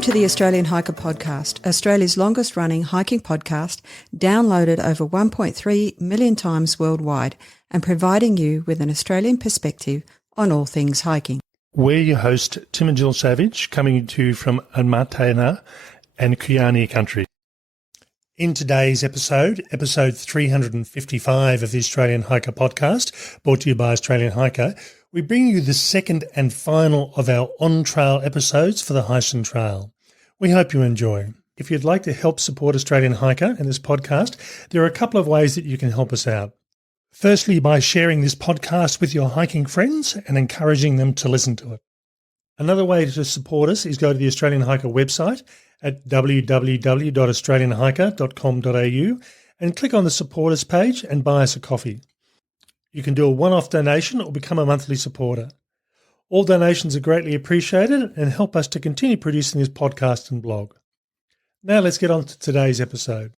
Welcome to the Australian Hiker Podcast, Australia's longest running hiking podcast, downloaded over 1.3 million times worldwide and providing you with an Australian perspective on all things hiking. We're your host, Tim and Jill Savage, coming to you from Amatana and Kuyani country. In today's episode 355 of the Australian Hiker Podcast, brought to you by Australian Hiker, we bring you the second and final of our on-trail episodes for the Heysen Trail. We hope you enjoy. If you'd like to help support Australian Hiker and this podcast, there are a couple of ways that you can help us out. Firstly, by sharing this podcast with your hiking friends and encouraging them to listen to it. Another way to support us is go to the Australian Hiker website at www.australianhiker.com.au and click on the Support Us page and buy us a coffee. You can do a one-off donation or become a monthly supporter. All donations are greatly appreciated and help us to continue producing this podcast and blog. Now let's get on to today's episode.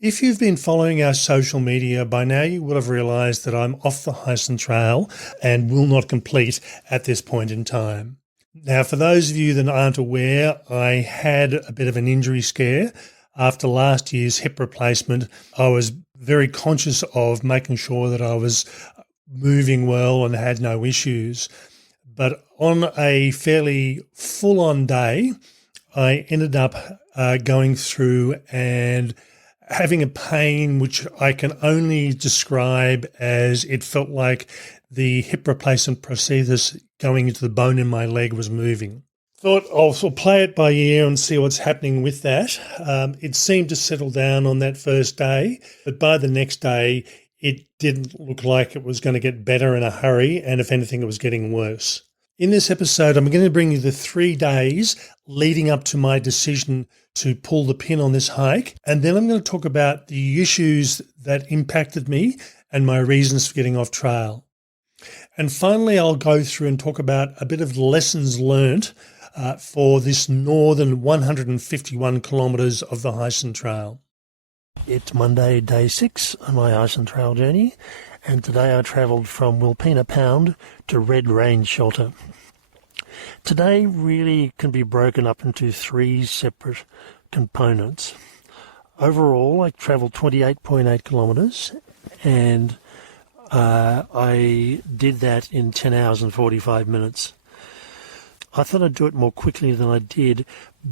If you've been following our social media by now, you will have realised that I'm off the Heysen Trail and will not complete at this point in time. Now, for those of you that aren't aware, I had a bit of an injury scare. After last year's hip replacement, I was very conscious of making sure that I was moving well and had no issues. But on a fairly full-on day, I ended up going through and having a pain which I can only describe as it felt like the hip replacement prosthesis going into the bone in my leg was moving. Thought I'll play it by ear and see what's happening with that. It seemed to settle down on that first day, but by the next day, it didn't look like it was going to get better in a hurry, and if anything, it was getting worse. In this episode, I'm going to bring you the 3 days leading up to my decision to pull the pin on this hike, and then I'm going to talk about the issues that impacted me and my reasons for getting off trail. And finally, I'll go through and talk about a bit of the lessons learnt for this northern 151 kilometres of the Heysen Trail. It's Monday, day 6 on my Heysen Trail journey, and today I travelled from Wilpena Pound to Red Range Shelter. Today really can be broken up into 3 separate components. Overall, I travelled 28.8 kilometres, and I did that in 10 hours and 45 minutes. I thought I'd do it more quickly than I did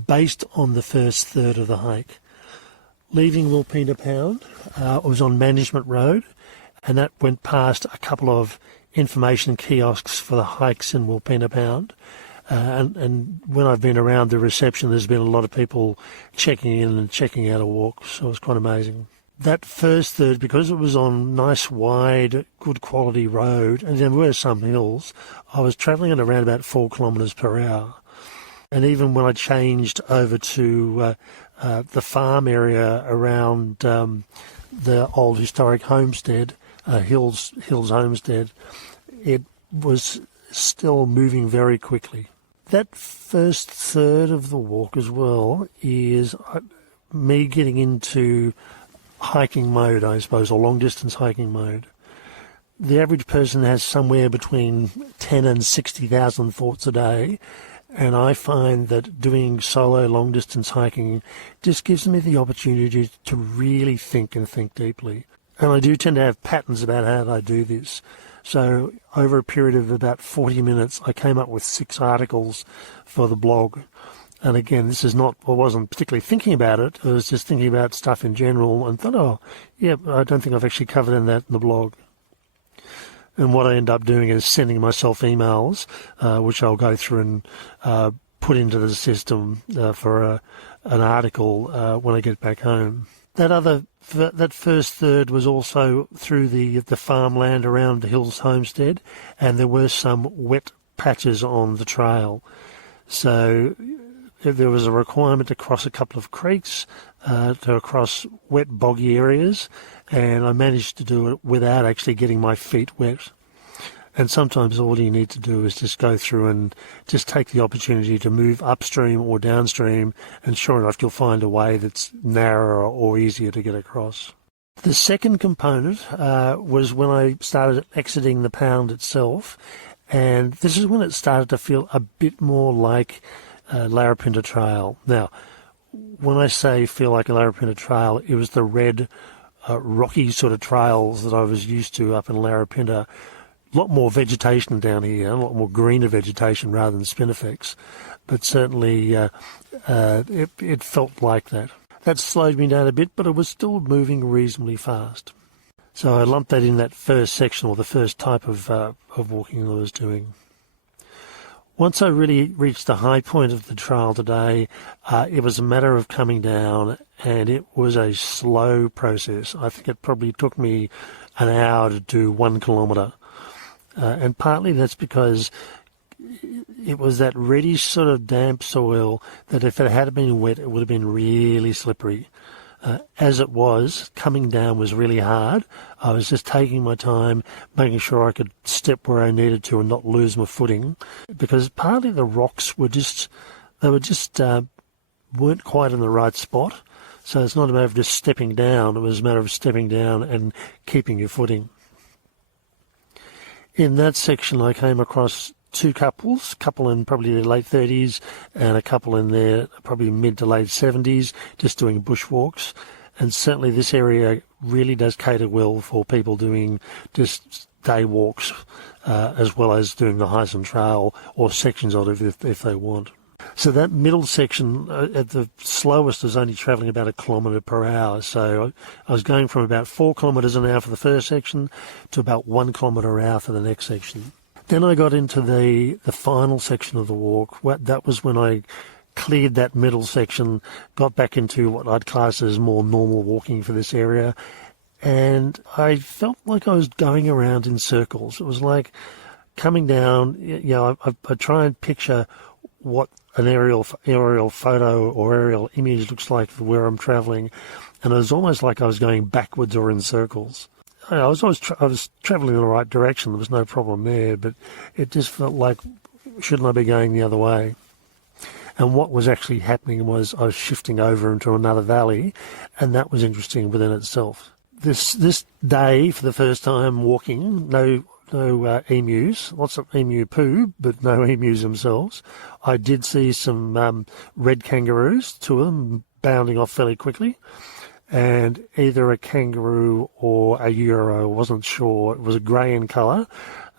based on the first third of the hike. Leaving Wilpena Pound, I was on Management Road, and that went past a couple of information kiosks for the hikes in Wilpena Pound. And when I've been around the reception, there's been a lot of people checking in and checking out a walk, so it was quite amazing. That first third, because it was on nice, wide, good quality road, and there were some hills, I was travelling at around about 4 kilometres per hour. And even when I changed over to the farm area around the old historic homestead, Hills Homestead, it was still moving very quickly. That first third of the walk as well is me getting into hiking mode, I suppose, or long-distance hiking mode. The average person has somewhere between 10 and 60,000 thoughts a day, and I find that doing solo long-distance hiking just gives me the opportunity to really think and think deeply. And I do tend to have patterns about how I do this. So over a period of about 40 minutes, I came up with 6 articles for the blog. And again, this is not, I wasn't particularly thinking about it. I was just thinking about stuff in general and thought, oh, yeah, I don't think I've actually covered that in the blog. And what I end up doing is sending myself emails, which I'll go through and put into the system for an article when I get back home. That first third was also through the farmland around the Hills Homestead, and there were some wet patches on the trail. So there was a requirement to cross a couple of creeks, to cross wet boggy areas, and I managed to do it without actually getting my feet wet. And sometimes all you need to do is just go through and just take the opportunity to move upstream or downstream, and sure enough, you'll find a way that's narrower or easier to get across. The second component was when I started exiting the pound itself, and this is when it started to feel a bit more like Larapinta Trail. Now, when I say feel like a Larapinta Trail, it was the red, rocky sort of trails that I was used to up in Larapinta. A lot more vegetation down here, a lot more greener vegetation rather than spinifex, but certainly it felt like that. That slowed me down a bit, but it was still moving reasonably fast. So I lumped that in that first section, or the first type of walking that I was doing. Once I really reached the high point of the trail today, it was a matter of coming down, and it was a slow process. I think it probably took me an hour to do 1 kilometre. And partly that's because it was that reddish sort of damp soil that if it had been wet, it would have been really slippery. As it was, coming down was really hard. I was just taking my time, making sure I could step where I needed to and not lose my footing, because partly the rocks were weren't quite in the right spot. So it's not a matter of just stepping down, it was a matter of stepping down and keeping your footing. In that section I came across 2 couples, a couple in probably their late 30s and a couple in their probably mid to late 70s, just doing bushwalks. And certainly this area really does cater well for people doing just day walks, as well as doing the Heysen Trail or sections of it if they want. So that middle section at the slowest is only travelling about 1 kilometre per hour. So I was going from about 4 kilometres an hour for the first section to about 1 kilometre an hour for the next section. Then I got into the final section of the walk. That was when I cleared that middle section, got back into what I'd class as more normal walking for this area, and I felt like I was going around in circles. It was like coming down, I try and picture what an aerial photo or aerial image looks like for where I'm travelling, and it was almost like I was going backwards or in circles. I was travelling in the right direction. There was no problem there, but it just felt like, shouldn't I be going the other way? And what was actually happening was I was shifting over into another valley, and that was interesting within itself. This day, for the first time walking, no emus, lots of emu poo, but no emus themselves. I did see some red kangaroos, 2 of them bounding off fairly quickly. And either a kangaroo or a euro, I wasn't sure. It was a grey in colour,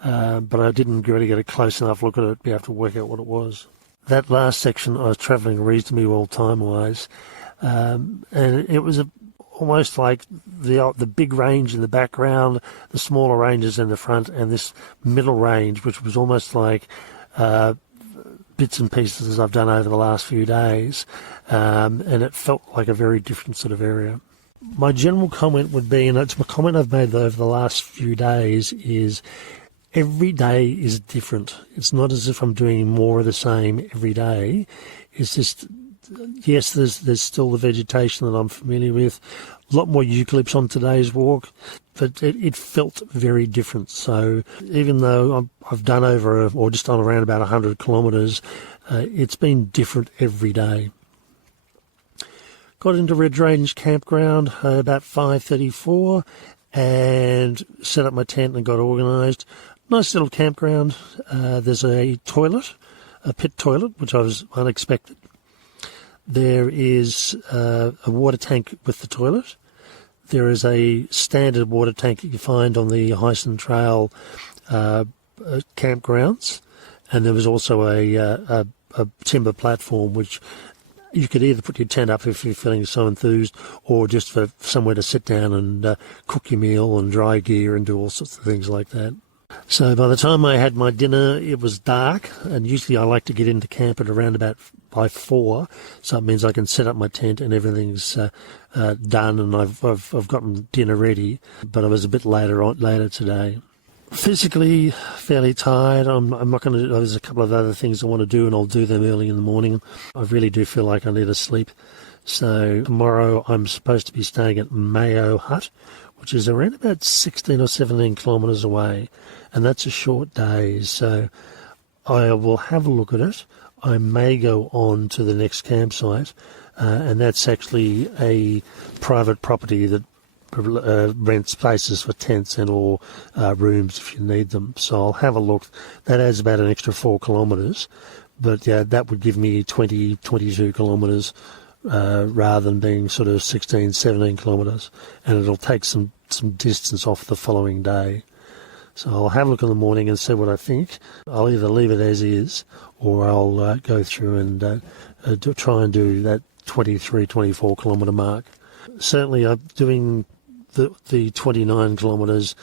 but I didn't really get a close enough look at it to be able to work out what it was. That last section, I was travelling reasonably well time-wise, and it was almost like the big range in the background, the smaller ranges in the front, and this middle range, which was almost like bits and pieces as I've done over the last few days, and it felt like a very different sort of area. My general comment would be, and it's a comment I've made over the last few days, is every day is different. It's not as if I'm doing more of the same every day. It's just, yes, there's still the vegetation that I'm familiar with, a lot more eucalypts on today's walk, but it felt very different. So even though I've done just on around about 100 kilometres, it's been different every day. Got into Red Range campground about 5:34 and set up my tent and got organised. Nice little campground. There's a toilet, a pit toilet, which I was unexpected. There is a water tank with the toilet. There is a standard water tank that you find on the Heysen Trail campgrounds, and there was also a timber platform which you could either put your tent up if you're feeling so enthused, or just for somewhere to sit down and cook your meal and dry gear and do all sorts of things like that. So by the time I had my dinner, it was dark, and usually I like to get into camp at around about by 4, so it means I can set up my tent and everything's done, and I've gotten dinner ready. But I was a bit later today. Physically fairly tired. I'm not going to. There's a couple of other things I want to do, and I'll do them early in the morning. I really do feel like I need a sleep. So tomorrow I'm supposed to be staying at Mayo Hut, which is around about 16 or 17 kilometres away, and that's a short day. So I will have a look at it. I may go on to the next campsite, and that's actually a private property that rent spaces for tents and or rooms if you need them. So I'll have a look. That adds about an extra 4 kilometres. But yeah, that would give me 20, 22 kilometres rather than being sort of 16, 17 kilometres. And it'll take some distance off the following day. So I'll have a look in the morning and see what I think. I'll either leave it as is or I'll go through and try and do that 23, 24 kilometre mark. Certainly I'm doing the 29 kilometres.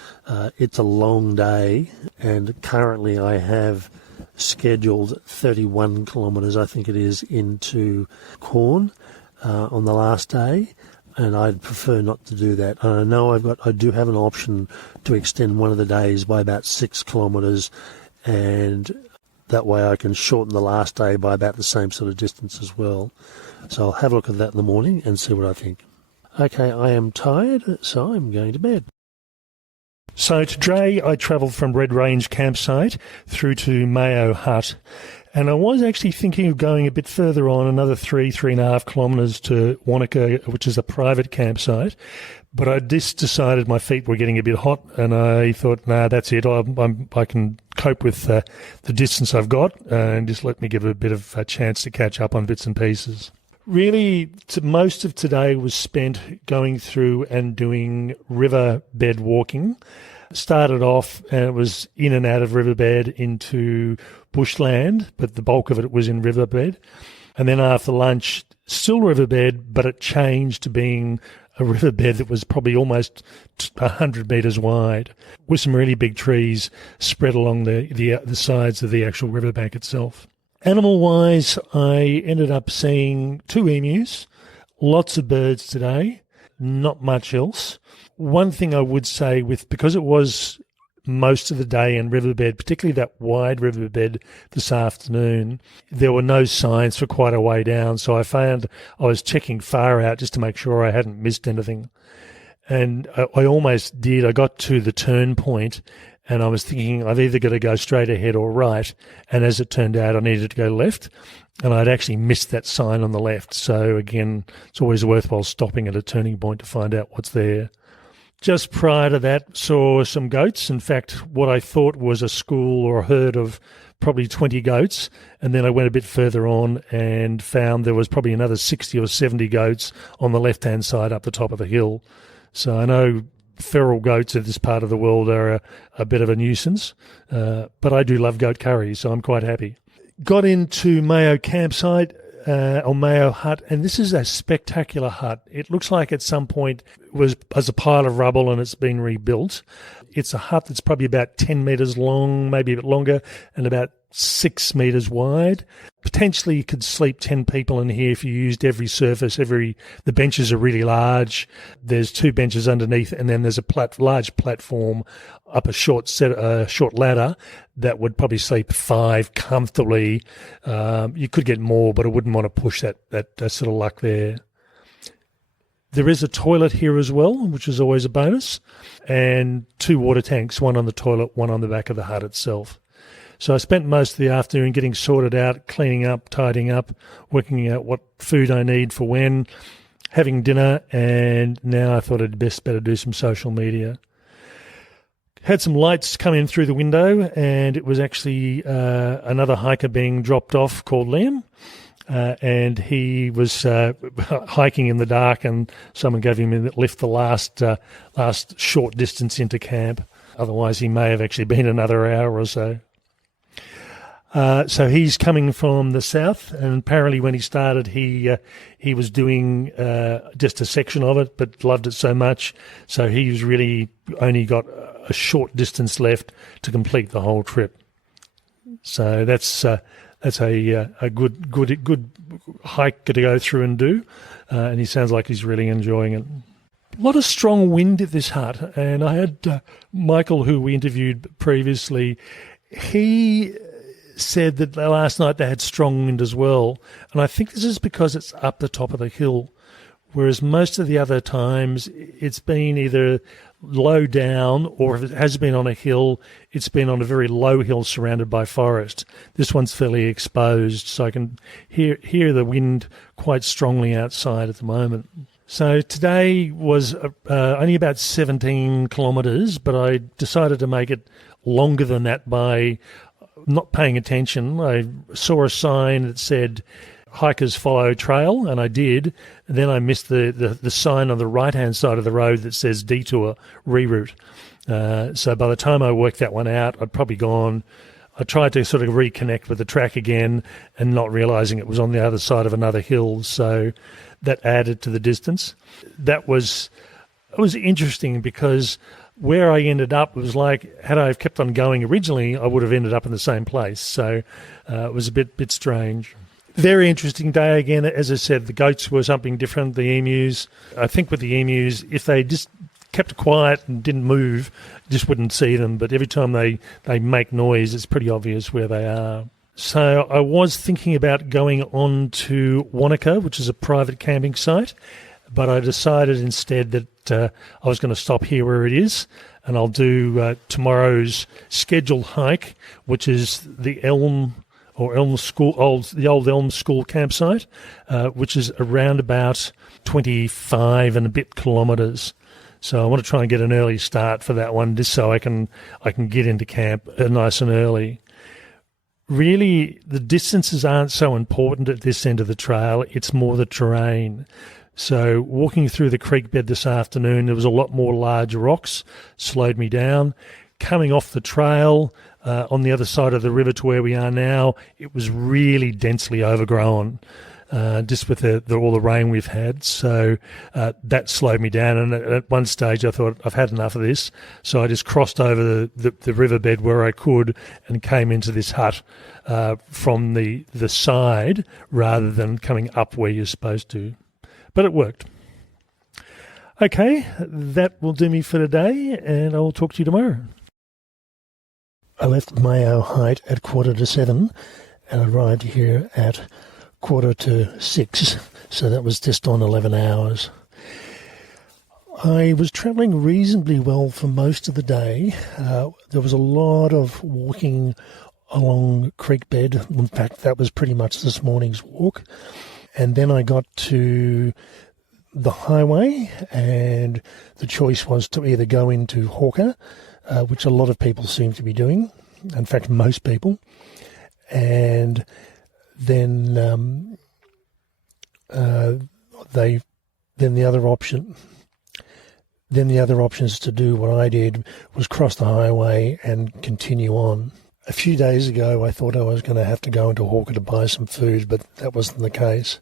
It's a long day, and currently I have scheduled 31 kilometres, I think it is, into Corn on the last day. And I'd prefer not to do that. I know I do have an option to extend one of the days by about 6 kilometres, and that way I can shorten the last day by about the same sort of distance as well. So I'll have a look at that in the morning and see what I think. Okay, I am tired, so I'm going to bed. So today I travelled from Red Range campsite through to Mayo Hut, and I was actually thinking of going a bit further on, another 3.5 kilometres to Wanaka, which is a private campsite. But I just decided my feet were getting a bit hot, and I thought, nah, that's it. I can cope with the distance I've got, and just let me give it a bit of a chance to catch up on bits and pieces. Really, most of today was spent going through and doing riverbed walking. Started off and it was in and out of riverbed into bushland, but the bulk of it was in riverbed. And then after lunch, still riverbed, but it changed to being a riverbed that was probably almost 100 metres wide, with some really big trees spread along the sides of the actual riverbank itself. Animal-wise, I ended up seeing 2 emus, lots of birds today, not much else. One thing I would say because it was most of the day in riverbed, particularly that wide riverbed this afternoon, there were no signs for quite a way down. So I found I was checking far out just to make sure I hadn't missed anything. And I almost did. I got to the turn point and I was thinking I've either got to go straight ahead or right. And as it turned out, I needed to go left. And I'd actually missed that sign on the left. So again, it's always worthwhile stopping at a turning point to find out what's there. Just prior to that, saw some goats. In fact, what I thought was a school or a herd of probably 20 goats. And then I went a bit further on and found there was probably another 60 or 70 goats on the left-hand side up the top of the hill. So I know feral goats in this part of the world are a bit of a nuisance, but I do love goat curry, so I'm quite happy. Got into Mayo campsite, or Mayo Hut, and this is a spectacular hut. It looks like at some point it was as a pile of rubble and it's been rebuilt. It's a hut that's probably about 10 metres long, maybe a bit longer, and about 6 metres wide. Potentially you could sleep 10 people in here if you used every surface. The benches are really large. There's 2 benches underneath, and then there's a large platform up a short ladder that would probably sleep 5 comfortably. You could get more, but I wouldn't want to push that sort of luck there. There is a toilet here as well, which is always a bonus, and 2 water tanks, one on the toilet, one on the back of the hut itself. So I spent most of the afternoon getting sorted out, cleaning up, tidying up, working out what food I need for when, having dinner, and now I thought I'd better do some social media. Had some lights come in through the window, and it was actually another hiker being dropped off called Liam. And he was hiking in the dark, and someone gave him a lift the last short distance into camp. Otherwise, he may have actually been another hour or so. So he's coming from the south, and apparently when he started, he was doing just a section of it, but loved it so much. So he's really only got a short distance left to complete the whole trip. So that's a good hike to go through and do, and he sounds like he's really enjoying it. A lot of strong wind at this hut, and I had Michael, who we interviewed previously. He said that last night they had strong wind as well, and I think this is because it's up the top of the hill, whereas most of the other times it's been either low down, or if it has been on a hill, it's been on a very low hill surrounded by forest. This one's fairly exposed, so I can hear the wind quite strongly outside at the moment. So today was only about 17 kilometres, but I decided to make it longer than that by not paying attention. I saw a sign that said hikers follow trail, and I did. And then I missed the sign on the right-hand side of the road that says detour, reroute. So by the time I worked that one out, I'd probably gone. I tried to sort of reconnect with the track again and not realising it was on the other side of another hill. So that added to the distance. It was interesting because where I ended up was like, had I kept on going originally, I would have ended up in the same place. So it was a bit strange. Very interesting day again. As I said, the goats were something different, the emus. I think with the emus, if they just kept quiet and didn't move, just wouldn't see them. But every time they make noise, it's pretty obvious where they are. So I was thinking about going on to Wanaka, which is a private camping site, but I decided instead that I was going to stop here where it is, and I'll do tomorrow's scheduled hike, which is the Elm School, the old Elm School campsite, which is around about 25 and a bit kilometres. So I want to try and get an early start for that one, just so I can get into camp nice and early. Really, the distances aren't so important at this end of the trail. It's more the terrain. So walking through the creek bed this afternoon, there was a lot more large rocks, slowed me down. Coming off the trail on the other side of the river to where we are now, it was really densely overgrown, just with all the rain we've had. So that slowed me down. And at one stage, I thought, I've had enough of this. So I just crossed over the riverbed where I could and came into this hut from the side rather than coming up where you're supposed to. But it worked. Okay, that will do me for today, and I will talk to you tomorrow. I left Mayo Height at 7:15 and arrived here at 5:45, so that was just on 11 hours. I was travelling reasonably well for most of the day. There was a lot of walking along creek bed. In fact, that was pretty much this morning's walk. And then I got to the highway, and the choice was to either go into Hawker, which a lot of people seem to be doing, in fact most people, and then the other options to do what I did was cross the highway and continue on. A few days ago, I thought I was going to have to go into Hawker to buy some food, but that wasn't the case.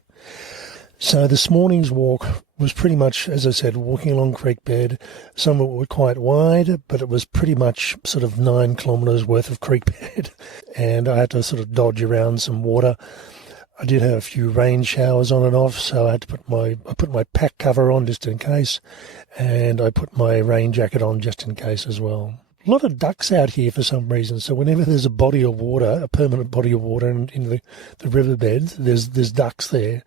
So this morning's walk was pretty much, as I said, walking along creek bed. Some of it were quite wide, but it was pretty much sort of 9 kilometres worth of creek bed, and I had to sort of dodge around some water. I did have a few rain showers on and off, so I had to put my pack cover on just in case, and I put my rain jacket on just in case as well. A lot of ducks out here for some reason, so whenever there's a body of water, a permanent body of water in the riverbed, there's ducks there.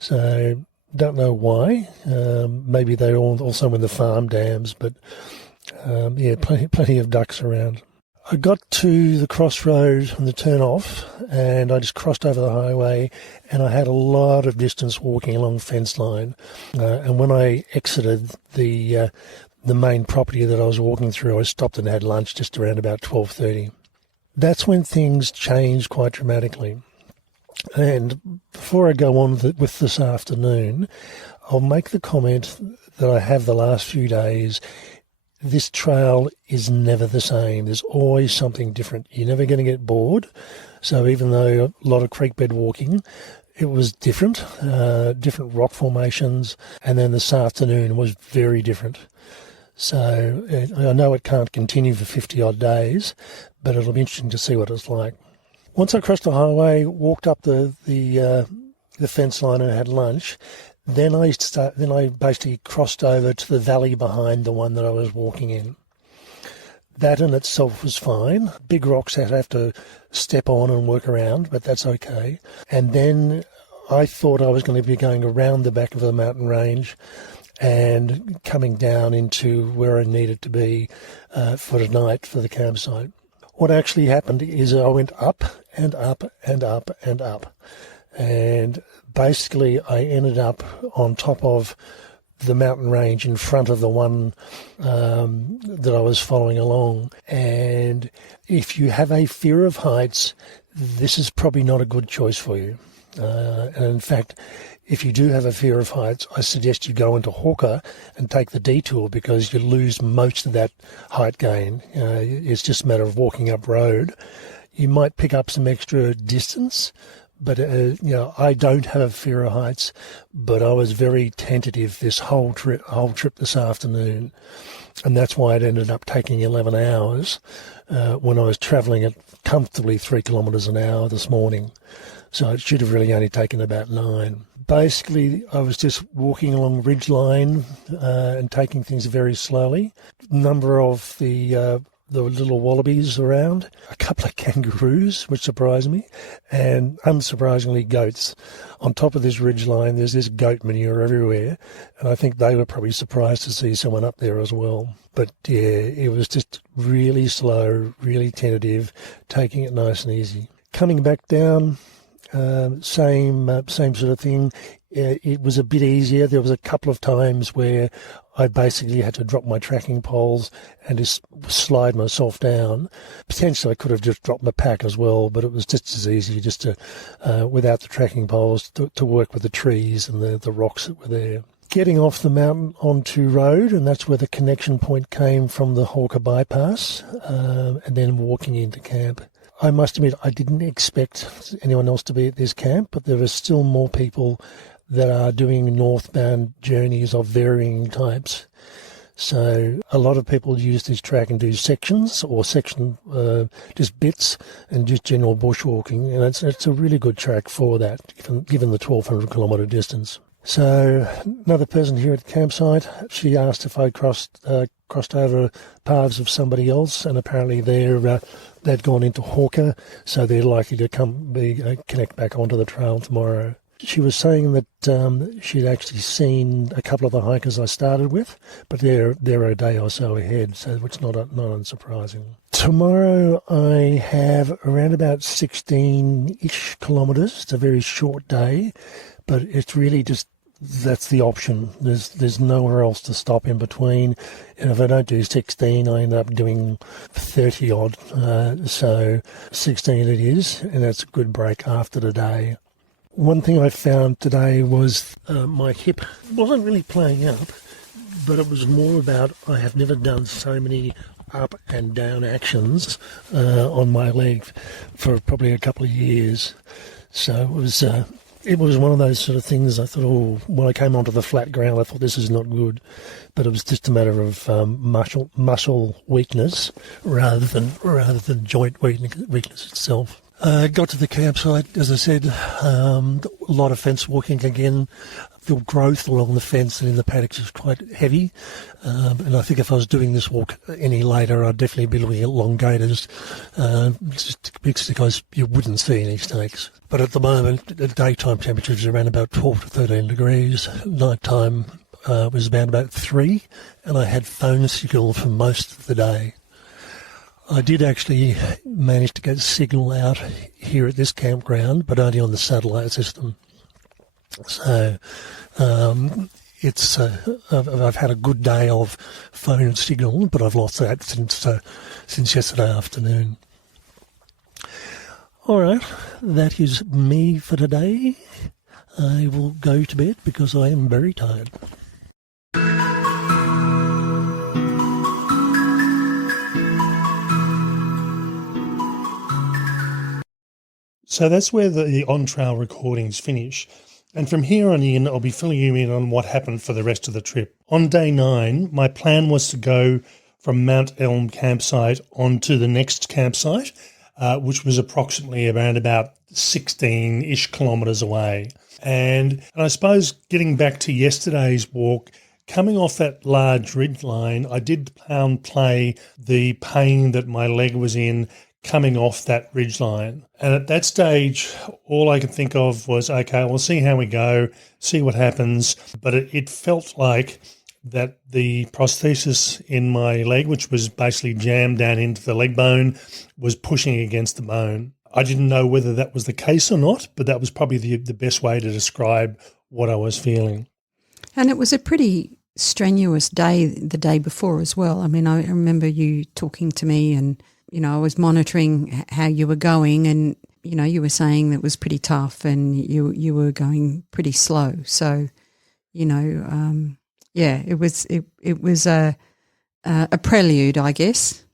So don't know why. Maybe they're also in the farm dams, but plenty of ducks around. I got to the crossroad and the turn off, and I just crossed over the highway, and I had a lot of distance walking along fence line. And when I exited the main property that I was walking through, I stopped and had lunch just around about 12:30. That's when things changed quite dramatically. And before I go on with this afternoon, I'll make the comment that I have the last few days. This trail is never the same. There's always something different. You're never going to get bored. So even though a lot of creek bed walking, it was different rock formations. And then this afternoon was very different. So I know it can't continue for 50-odd days, but it'll be interesting to see what it's like. Once I crossed the highway, walked up the fence line and had lunch, then I basically crossed over to the valley behind the one that I was walking in. That in itself was fine. Big rocks I'd have to step on and work around, but that's okay. And then I thought I was going to be going around the back of the mountain range and coming down into where I needed to be for tonight for the campsite. What actually happened is I went up and up and up and up. And basically I ended up on top of the mountain range in front of the one that I was following along. And if you have a fear of heights, this is probably not a good choice for you. And in fact, if you do have a fear of heights, I suggest you go into Hawker and take the detour, because you lose most of that height gain. It's just a matter of walking up road. You might pick up some extra distance, but I don't have a fear of heights, but I was very tentative this whole trip this afternoon, and that's why it ended up taking 11 hours when I was travelling at comfortably 3 kilometres an hour this morning. So it should have really only taken about 9. Basically, I was just walking along ridgeline and taking things very slowly. Number of the little wallabies around, a couple of kangaroos, which surprised me, and unsurprisingly goats. On top of this ridgeline, there's this goat manure everywhere, and I think they were probably surprised to see someone up there as well. But yeah, it was just really slow, really tentative, taking it nice and easy. Coming back down, same sort of thing. It was a bit easier. There was a couple of times where I basically had to drop my tracking poles and just slide myself down. Potentially I could have just dropped my pack as well, but it was just as easy just to, without the tracking poles, to work with the trees and the rocks that were there. Getting off the mountain onto road, and that's where the connection point came from the Hawker bypass, and then walking into camp. I must admit, I didn't expect anyone else to be at this camp, but there are still more people that are doing northbound journeys of varying types. So a lot of people use this track and do sections or just bits and just general bushwalking, and it's a really good track for that, given the 1,200 kilometre distance. So another person here at the campsite, she asked if I crossed over paths of somebody else, and apparently they'd gone into Hawker, so they're likely to connect back onto the trail tomorrow. She was saying that she'd actually seen a couple of the hikers I started with, but they're a day or so ahead, so it's not unsurprising. Tomorrow I have around about 16-ish kilometres. It's a very short day, but it's really just, that's the option. There's nowhere else to stop in between. And if I don't do 16, I end up doing 30 odd. So 16 it is, and that's a good break after the day. One thing I found today was my hip wasn't really playing up, but it was more about I have never done so many up and down actions on my leg for probably a couple of years. So it was one of those sort of things. I thought, when I came onto the flat ground, I thought this is not good. But it was just a matter of muscle weakness rather than joint weakness itself. Got to the campsite, as I said, a lot of fence walking again. The growth along the fence and in the paddocks is quite heavy, and I think if I was doing this walk any later, I'd definitely be looking at long gaiters, just because you wouldn't see any snakes. But at the moment, the daytime temperature is around about 12 to 13 degrees. Nighttime was about 3, and I had phone signal for most of the day. I did actually manage to get signal out here at this campground, but only on the satellite system. So I've had a good day of phone signal, but I've lost that since yesterday afternoon. All right, that is me for today. I will go to bed because I am very tired. So that's where the on-trail recordings finish. And from here on in, I'll be filling you in on what happened for the rest of the trip. On day 9, my plan was to go from Mount Elm campsite onto the next campsite, which was approximately around about 16-ish kilometres away. And I suppose getting back to yesterday's walk, coming off that large ridge line, I did play the pain that my leg was in coming off that ridgeline. And at that stage, all I could think of was, okay, we'll see how we go, see what happens. But it felt like that the prosthesis in my leg, which was basically jammed down into the leg bone, was pushing against the bone. I didn't know whether that was the case or not, but that was probably the best way to describe what I was feeling. And it was a pretty strenuous day the day before as well. I mean, I remember you talking to me and, I was monitoring how you were going and, you were saying that it was pretty tough and you were going pretty slow. So, it was a prelude, I guess.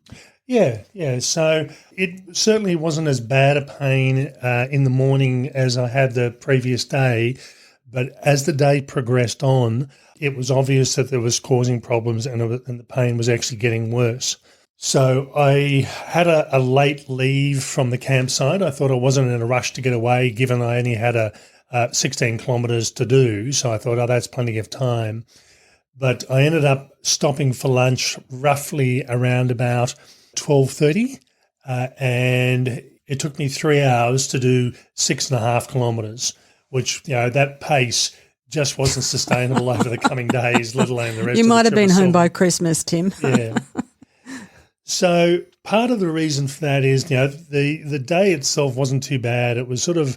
Yeah. So it certainly wasn't as bad a pain in the morning as I had the previous day, but as the day progressed on, it was obvious that there was causing problems and the pain was actually getting worse. So I had a late leave from the campsite. I thought I wasn't in a rush to get away, given I only had 16 kilometres to do. So I thought, that's plenty of time. But I ended up stopping for lunch roughly around about 12:30, and it took me 3 hours to do 6.5 kilometres, which, that pace just wasn't sustainable over the coming days, let alone the rest of the trip. You might have been home by Christmas, Tim. Yeah. So part of the reason for that is, the day itself wasn't too bad. It was sort of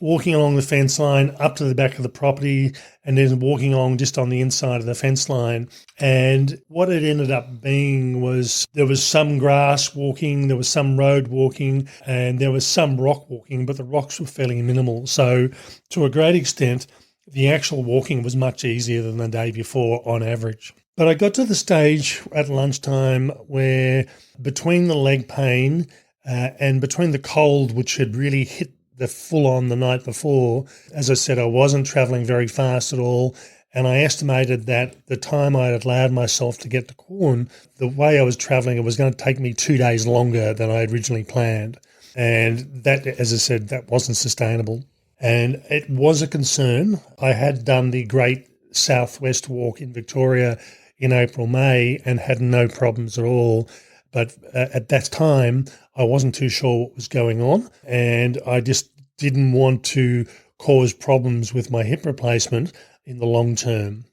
walking along the fence line up to the back of the property and then walking along just on the inside of the fence line. And what it ended up being was there was some grass walking, there was some road walking, and there was some rock walking, but the rocks were fairly minimal. So to a great extent, the actual walking was much easier than the day before on average. But I got to the stage at lunchtime where between the leg pain and between the cold, which had really hit the full on the night before, as I said, I wasn't travelling very fast at all. And I estimated that the time I had allowed myself to get to Quorn, the way I was travelling, it was going to take me 2 days longer than I had originally planned. And that, as I said, that wasn't sustainable. And it was a concern. I had done the Great Southwest Walk in Victoria in April, May, and had no problems at all. But at that time, I wasn't too sure what was going on, and I just didn't want to cause problems with my hip replacement in the long term.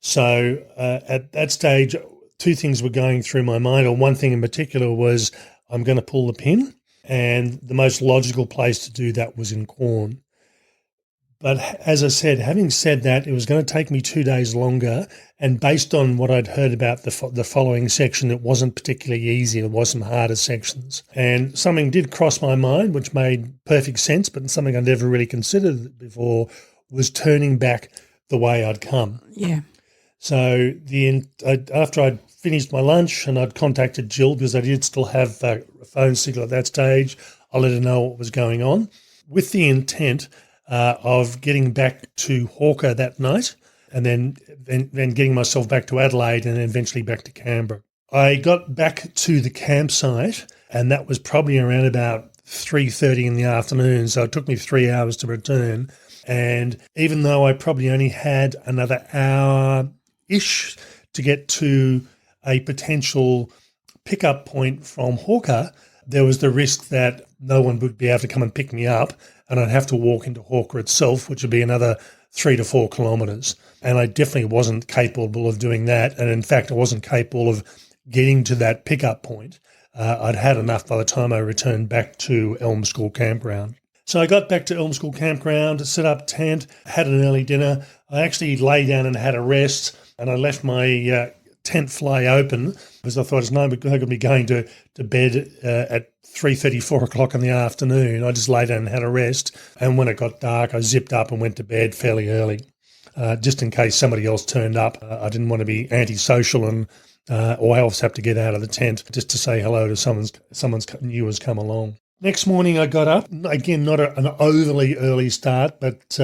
So at that stage, two things were going through my mind, or one thing in particular was I'm going to pull the pin, and the most logical place to do that was in Quorn. But as I said, having said that, it was going to take me 2 days longer, and based on what I'd heard about the following section, it wasn't particularly easy. There was some harder sections. And something did cross my mind, which made perfect sense, but something I'd never really considered before, was turning back the way I'd come. Yeah. So after I'd finished my lunch and I'd contacted Jill, because I did still have a phone signal at that stage, I let her know what was going on, with the intent of getting back to Hawker that night and then getting myself back to Adelaide and then eventually back to Canberra. I got back to the campsite, and that was probably around about 3:30 in the afternoon, so it took me 3 hours to return. And even though I probably only had another hour-ish to get to a potential pickup point from Hawker, there was the risk that no one would be able to come and pick me up, and I'd have to walk into Hawker itself, which would be another 3 to 4 kilometres. And I definitely wasn't capable of doing that. And in fact, I wasn't capable of getting to that pickup point. I'd had enough by the time I returned back to Elm School Campground. So I got back to Elm School Campground, set up tent, had an early dinner. I actually lay down and had a rest, and I left my tent fly open because I thought it's not going to be going to bed at 3:30, 4 o'clock in the afternoon. I just lay down and had a rest. And when it got dark, I zipped up and went to bed fairly early, just in case somebody else turned up. I didn't want to be antisocial or else have to get out of the tent just to say hello to someone's new has come along. Next morning I got up, again, not an overly early start, but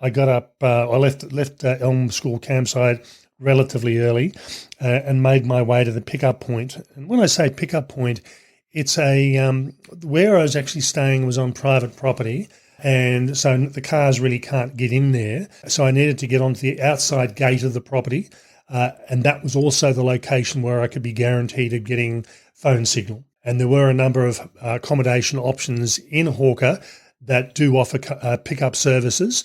I got up, I left Elm School campsite relatively early and made my way to the pickup point. And when I say pickup point, it's where I was actually staying was on private property, and so the cars really can't get in there. So I needed to get onto the outside gate of the property, and that was also the location where I could be guaranteed of getting phone signal. And there were a number of accommodation options in Hawker that do offer pickup services.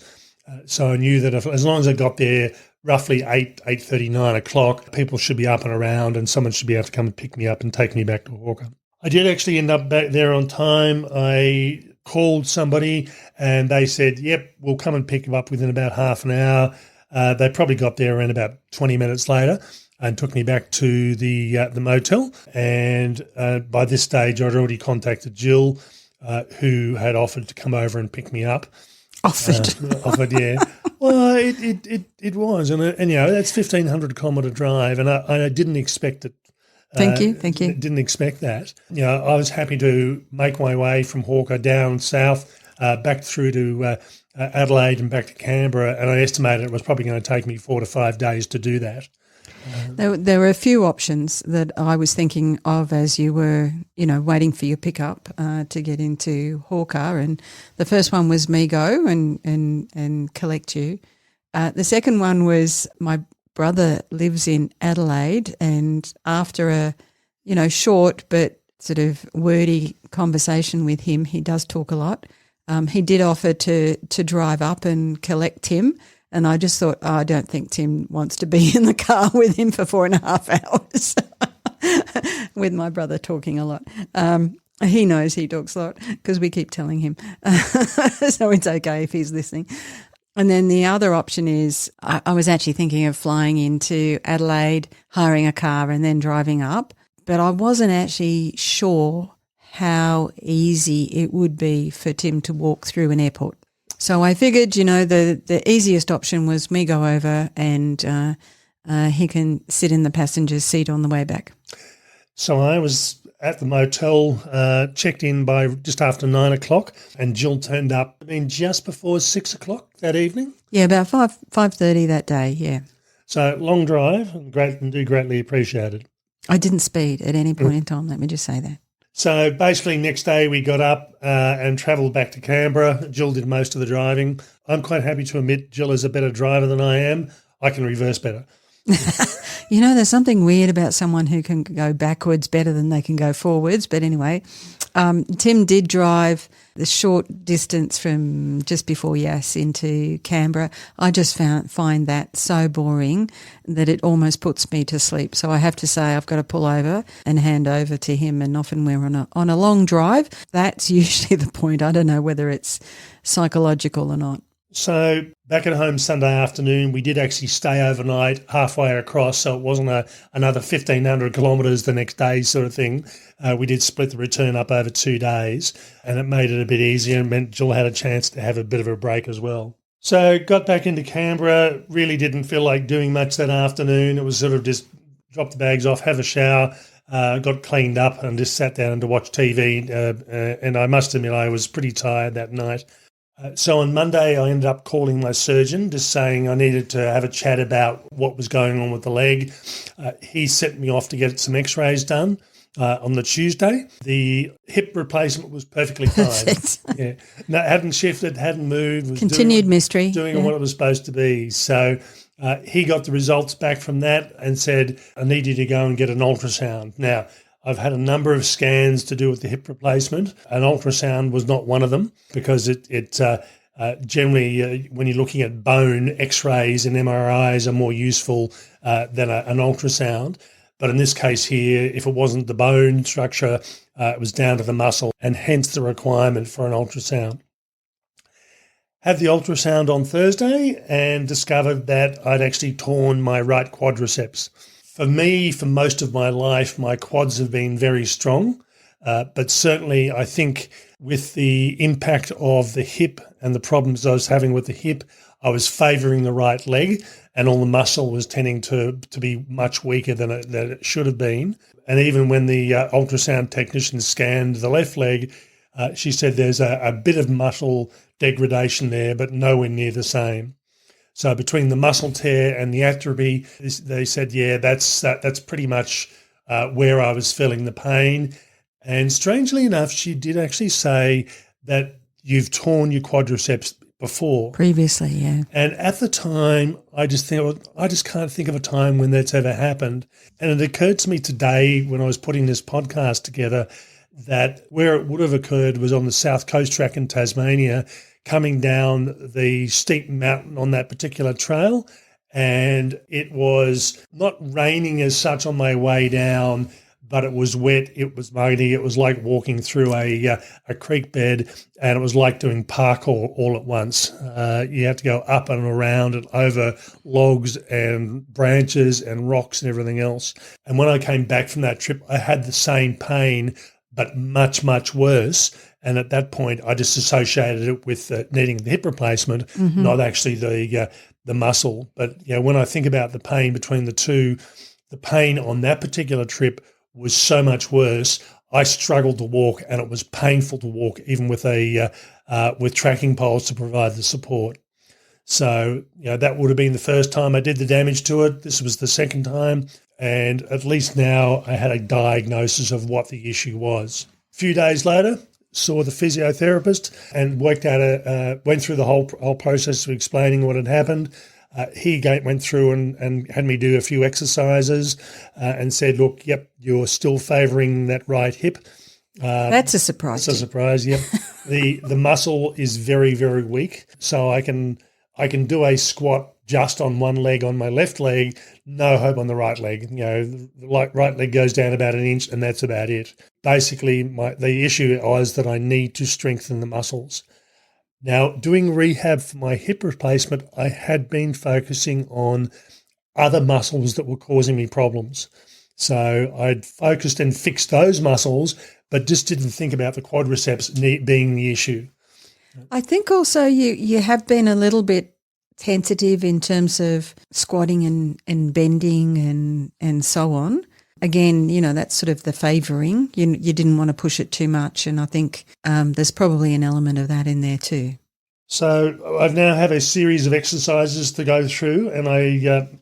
So I knew that as long as I got there roughly 8:30, 9 o'clock, people should be up and around and someone should be able to come and pick me up and take me back to Hawker. I did actually end up back there on time. I called somebody and they said, yep, we'll come and pick you up within about half an hour. They probably got there around about 20 minutes later and took me back to the motel. And by this stage, I'd already contacted Jill, who had offered to come over and pick me up. Offered, yeah. Well, it was, and that's 1,500 kilometre drive, and I didn't expect it. Thank you. Didn't expect that. I was happy to make my way from Hawker down south, back through to Adelaide and back to Canberra, and I estimated it was probably going to take me 4 to 5 days to do that. There were a few options that I was thinking of as you were, waiting for your pickup to get into Hawker, and the first one was me go and collect you. The second one was my brother lives in Adelaide, and after a short but sort of wordy conversation with him, he does talk a lot. He did offer to drive up and collect Tim. And I just thought, I don't think Tim wants to be in the car with him for 4.5 hours with my brother talking a lot. He knows he talks a lot because we keep telling him. So it's okay if he's listening. And then the other option is I was actually thinking of flying into Adelaide, hiring a car and then driving up. But I wasn't actually sure how easy it would be for Tim to walk through an airport. So I figured, the easiest option was me go over and he can sit in the passenger's seat on the way back. So I was at the motel, checked in by just after 9 o'clock, and Jill turned up just before 6 o'clock that evening. Yeah, about 5:30 that day, yeah. So long drive, and greatly appreciated. I didn't speed at any point in time, let me just say that. So basically next day we got up and travelled back to Canberra. Jill did most of the driving. I'm quite happy to admit Jill is a better driver than I am. I can reverse better. There's something weird about someone who can go backwards better than they can go forwards. But anyway, Tim did drive the short distance from just before Yass into Canberra. I just find that so boring that it almost puts me to sleep. So I have to say I've got to pull over and hand over to him. And often we're on a long drive. That's usually the point. I don't know whether it's psychological or not. So back at home Sunday afternoon, we did actually stay overnight halfway across, so it wasn't another 1,500 kilometres the next day sort of thing. We did split the return up over 2 days, and it made it a bit easier and meant Jill had a chance to have a bit of a break as well. So got back into Canberra, really didn't feel like doing much that afternoon. It was sort of just drop the bags off, have a shower, got cleaned up and just sat down to watch TV, and I must admit I was pretty tired that night. So on Monday, I ended up calling my surgeon, just saying I needed to have a chat about what was going on with the leg. He sent me off to get some x-rays done on the Tuesday. The hip replacement was perfectly fine. Yeah, no, hadn't shifted, hadn't moved. Was Continued mystery. Doing what it was supposed to be. So he got the results back from that and said, I need you to go and get an ultrasound. Now, I've had a number of scans to do with the hip replacement. An ultrasound was not one of them because it generally, when you're looking at bone, X-rays and MRIs are more useful than an ultrasound. But in this case here, if it wasn't the bone structure, it was down to the muscle, and hence the requirement for an ultrasound. Had the ultrasound on Thursday and discovered that I'd actually torn my right quadriceps. For me, for most of my life, my quads have been very strong, but certainly I think with the impact of the hip and the problems I was having with the hip, I was favouring the right leg, and all the muscle was tending to be much weaker than it should have been. And even when the ultrasound technician scanned the left leg, she said there's a bit of muscle degradation there, but nowhere near the same. So between the muscle tear and the atrophy, they said, yeah, that's pretty much where I was feeling the pain. And strangely enough, she did actually say that you've torn your quadriceps before. Previously, yeah. And at the time, I just can't think of a time when that's ever happened. And it occurred to me today when I was putting this podcast together that where it would have occurred was on the South Coast Track in Tasmania, coming down the steep mountain on that particular trail, and it was not raining as such on my way down, but it was wet, it was muddy, it was like walking through a creek bed, and it was like doing parkour all at once. You had to go up and around and over logs and branches and rocks and everything else. And when I came back from that trip, I had the same pain, but much, much worse. And at that point, I just associated it with needing the hip replacement, not actually the muscle. But when I think about the pain between the two, the pain on that particular trip was so much worse. I struggled to walk, and it was painful to walk, even with with tracking poles to provide the support. So that would have been the first time I did the damage to it. This was the second time, and at least now I had a diagnosis of what the issue was. A few days later, saw the physiotherapist and went through the whole process of explaining what had happened. He went through and had me do a few exercises and said, look, yep, you're still favouring that right hip. That's a surprise. That's a surprise, yep. The muscle is very, very weak, so I can do a squat just on one leg on my left leg, no hope on the right leg. The right leg goes down about an inch, and that's about it. Basically, the issue was that I need to strengthen the muscles. Now, doing rehab for my hip replacement, I had been focusing on other muscles that were causing me problems. So I'd focused and fixed those muscles, but just didn't think about the quadriceps being the issue. I think also you have been a little bit tentative in terms of squatting and bending and so on. Again, that's sort of the favouring. You didn't want to push it too much, and I think there's probably an element of that in there too. So I now have a series of exercises to go through, and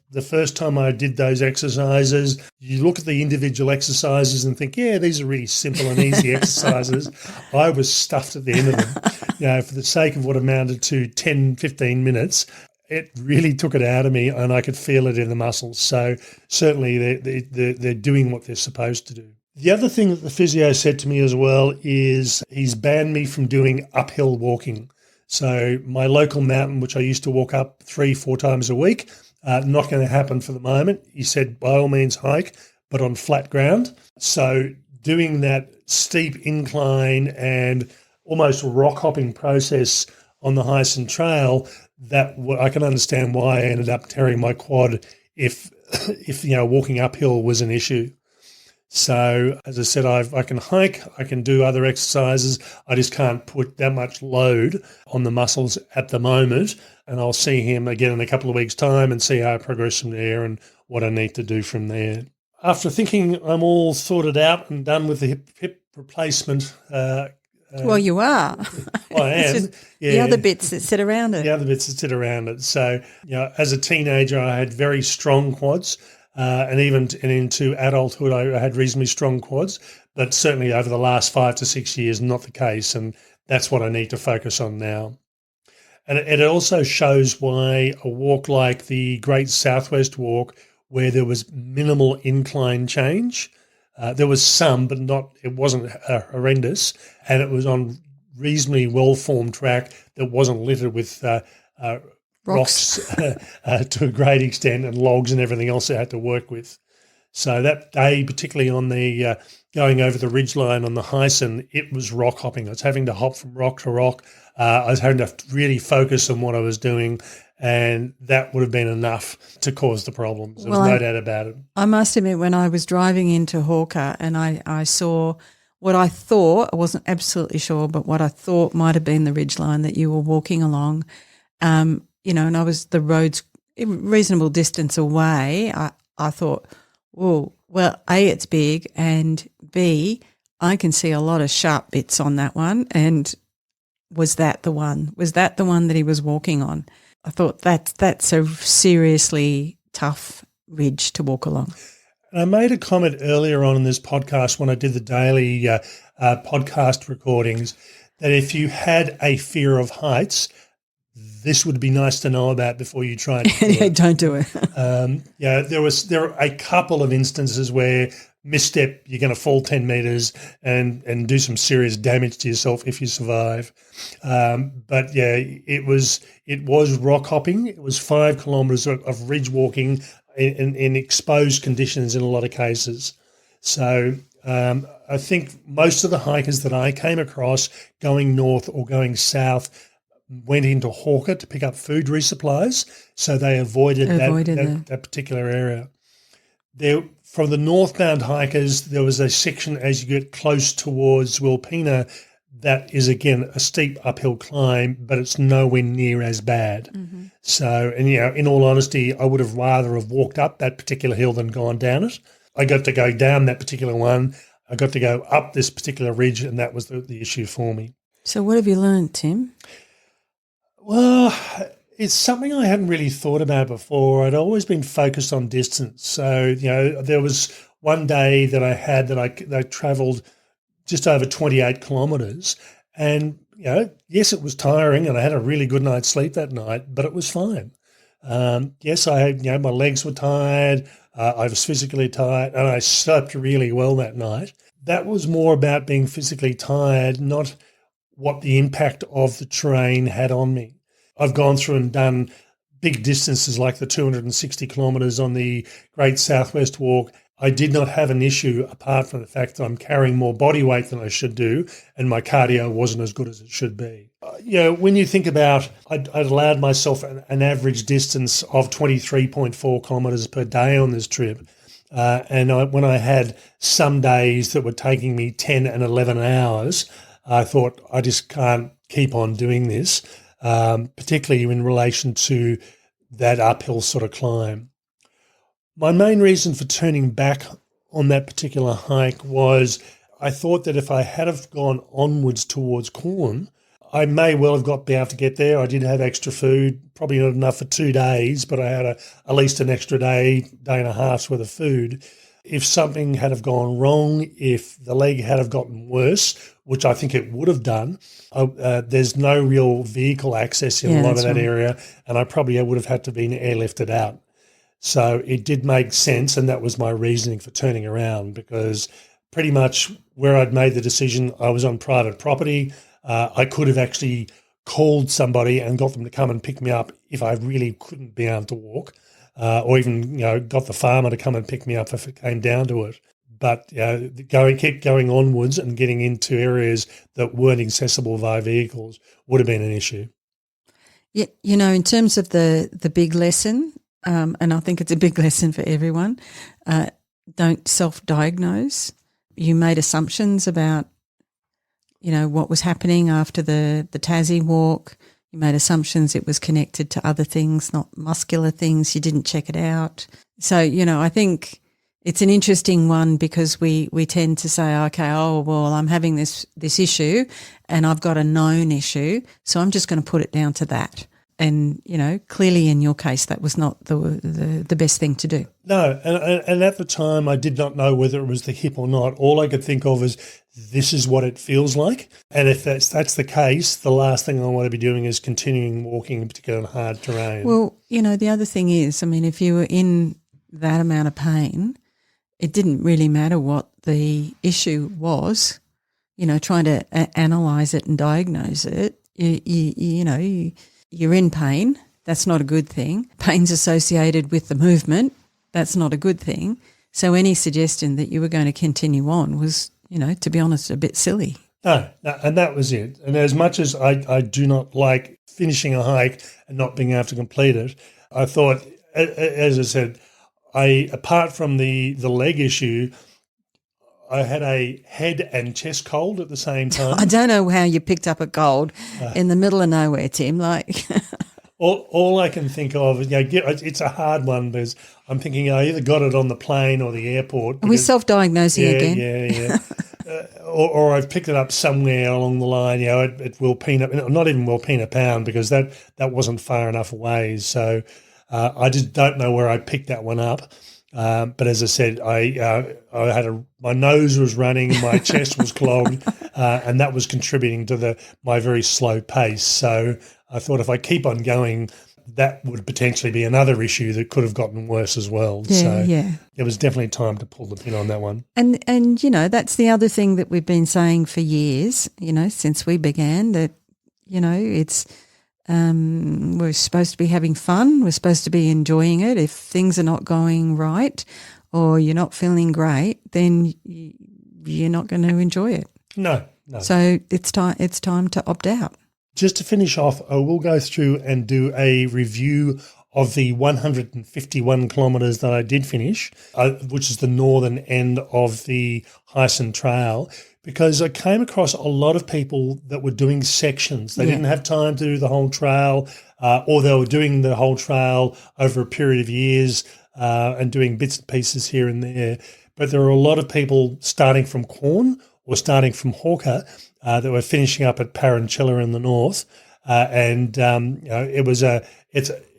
the first time I did those exercises, you look at the individual exercises and think, yeah, these are really simple and easy exercises. I was stuffed at the end of them. For the sake of what amounted to 10, 15 minutes, it really took it out of me, and I could feel it in the muscles. So certainly they're doing what they're supposed to do. The other thing that the physio said to me as well is he's banned me from doing uphill walking. So my local mountain, which I used to walk up 3-4 times a week, not going to happen for the moment. He said, by all means, hike, but on flat ground. So doing that steep incline and almost rock hopping process on the Heysen Trail, that I can understand why I ended up tearing my quad if walking uphill was an issue. So as I said, I can hike, I can do other exercises. I just can't put that much load on the muscles at the moment. And I'll see him again in a couple of weeks' time and see how I progress from there and what I need to do from there. After thinking I'm all sorted out and done with the hip replacement. Well, you are. Well, I am. Yeah. The other bits that sit around it. The other bits that sit around it. So, as a teenager, I had very strong quads. And even into adulthood, I had reasonably strong quads, but certainly over the last 5 to 6 years, not the case. And that's what I need to focus on now. And it also shows why a walk like the Great Southwest Walk, where there was minimal incline change, there was some, but it wasn't horrendous. And it was on reasonably well-formed track that wasn't littered with rocks to a great extent, and logs and everything else I had to work with. So that day, particularly on the going over the ridgeline on the Heysen, it was rock hopping. I was having to hop from rock to rock. I was having to really focus on what I was doing, and that would have been enough to cause the problems. There was no doubt about it. I must admit, when I was driving into Hawker and I saw what I thought, I wasn't absolutely sure, but what I thought might have been the ridgeline that you were walking along, and the road's a reasonable distance away. I thought, well, A, it's big, and B, I can see a lot of sharp bits on that one. And was that the one? Was that the one that he was walking on? I thought that's a seriously tough ridge to walk along. I made a comment earlier on in this podcast when I did the daily podcast recordings that if you had a fear of heights, this would be nice to know about before you try to do it. Don't do it. There are a couple of instances where misstep, you're going to fall 10 meters and do some serious damage to yourself if you survive. But yeah, it was rock hopping. It was 5 kilometers of ridge walking in exposed conditions in a lot of cases. So I think most of the hikers that I came across going north or going south went into Hawker to pick up food resupplies, so they avoided that particular area. From the northbound hikers, there was a section as you get close towards Wilpena that is, again, a steep uphill climb, but it's nowhere near as bad. Mm-hmm. So, and in all honesty, I would have rather have walked up that particular hill than gone down it. I got to go down that particular one. I got to go up this particular ridge, and that was the issue for me. So what have you learned, Tim? Well, it's something I hadn't really thought about before. I'd always been focused on distance. So, there was one day that I travelled just over 28 kilometres, and, yes, it was tiring and I had a really good night's sleep that night, but it was fine. Yes, I had, my legs were tired, I was physically tired, and I slept really well that night. That was more about being physically tired, not what the impact of the terrain had on me. I've gone through and done big distances like the 260 kilometres on the Great Southwest Walk. I did not have an issue apart from the fact that I'm carrying more body weight than I should do, and my cardio wasn't as good as it should be. When you think about, I'd allowed myself an average distance of 23.4 kilometres per day on this trip. When I had some days that were taking me 10 and 11 hours, I thought I just can't keep on doing this, particularly in relation to that uphill sort of climb. My main reason for turning back on that particular hike was I thought that if I had have gone onwards towards Corn, I may well have been able to get there. I did have extra food, probably not enough for 2 days, but I had at least an extra day and a half's worth of food. If something had have gone wrong, if the leg had have gotten worse, which I think it would have done, there's no real vehicle access in a lot of that area, and I probably would have had to been airlifted out. So it did make sense, and that was my reasoning for turning around, because pretty much where I'd made the decision, I was on private property. I could have actually called somebody and got them to come and pick me up if I really couldn't be able to walk, or even got the farmer to come and pick me up if it came down to it. But keep going onwards and getting into areas that weren't accessible via vehicles would have been an issue. Yeah, in terms of the big lesson, and I think it's a big lesson for everyone, don't self-diagnose. You made assumptions about, what was happening after the Tassie walk. You made assumptions it was connected to other things, not muscular things. You didn't check it out. So, I think it's an interesting one, because we tend to say, okay, I'm having this issue and I've got a known issue, so I'm just going to put it down to that. And, clearly in your case, that was not the best thing to do. No, and at the time I did not know whether it was the hip or not. All I could think of is this is what it feels like. And if that's the case, the last thing I want to be doing is continuing walking, in particular on hard terrain. Well, the other thing is, if you were in that amount of pain, it didn't really matter what the issue was, trying to analyse it and diagnose it. You're in pain. That's not a good thing. Pain's associated with the movement. That's not a good thing. So any suggestion that you were going to continue on was, to be honest, a bit silly. No, and that was it. And as much as I do not like finishing a hike and not being able to complete it, I thought, as I said, apart from the leg issue, I had a head and chest cold at the same time. I don't know how you picked up a cold in the middle of nowhere, Tim. All I can think of is, it's a hard one, because I'm thinking I either got it on the plane or the airport. Are we self-diagnosing again? Yeah. or I've picked it up somewhere along the line, at Wilpena, not even Wilpena Pound, because that wasn't far enough away. So I just don't know where I picked that one up. But as I said, I had my nose was running, my chest was clogged, and that was contributing to my very slow pace. So I thought if I keep on going, that would potentially be another issue that could have gotten worse as well. It was definitely time to pull the pin on that one. And that's the other thing that we've been saying for years, since we began, that, it's we're supposed to be having fun. We're supposed to be enjoying it. If things are not going right, or you're not feeling great, then you're not going to enjoy it. No. So it's time to opt out. Just to finish off, I will go through and do a review of the 151 kilometres that I did finish, which is the northern end of the Heysen Trail, because I came across a lot of people that were doing sections. They didn't have time to do the whole trail, or they were doing the whole trail over a period of years and doing bits and pieces here and there. But there were a lot of people starting from Corn or starting from Hawker that were finishing up at Paranchilla in the north,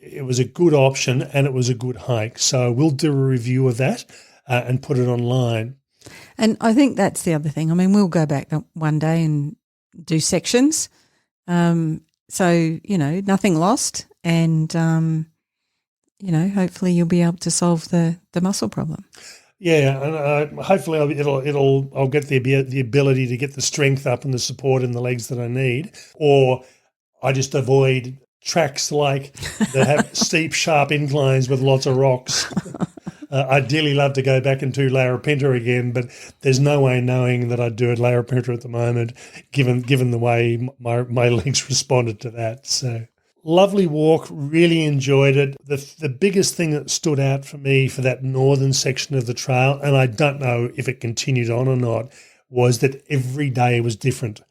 it was a good option and it was a good hike. So we'll do a review of that and put it online. And I think that's the other thing. I mean, we'll go back one day and do sections. So, nothing lost, and hopefully you'll be able to solve the muscle problem. Yeah, and hopefully I'll get the ability to get the strength up and the support in the legs that I need, or I just avoid tracks like that have steep, sharp inclines with lots of rocks. I'd ideally love to go back and do Larapinta again, but there's no way knowing that I'd do it Larapinta at the moment, given the way my legs responded to that. So lovely walk, really enjoyed it. The biggest thing that stood out for me for that northern section of the trail, and I don't know if it continued on or not, was that every day was different.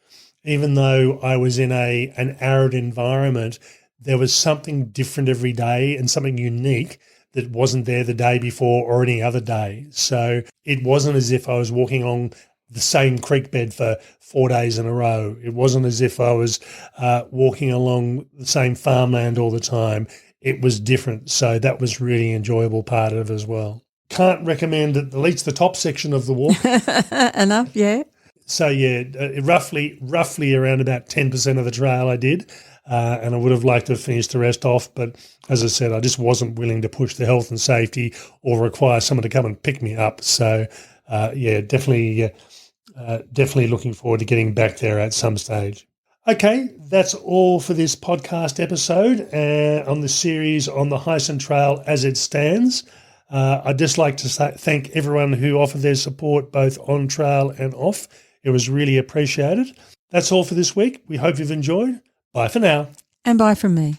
Even though I was in an arid environment, there was something different every day and something unique that wasn't there the day before or any other day. So it wasn't as if I was walking along the same creek bed for 4 days in a row. It wasn't as if I was walking along the same farmland all the time. It was different. So that was really enjoyable part of it as well. Can't recommend at least the top section of the walk. Enough, yeah. So, roughly around about 10% of the trail I did, and I would have liked to have finished the rest off. But as I said, I just wasn't willing to push the health and safety or require someone to come and pick me up. So, definitely looking forward to getting back there at some stage. Okay, that's all for this podcast episode on the series on the Heysen Trail as it stands. I'd just like to thank everyone who offered their support both on trail and off. It was really appreciated. That's all for this week. We hope you've enjoyed. Bye for now. And bye from me.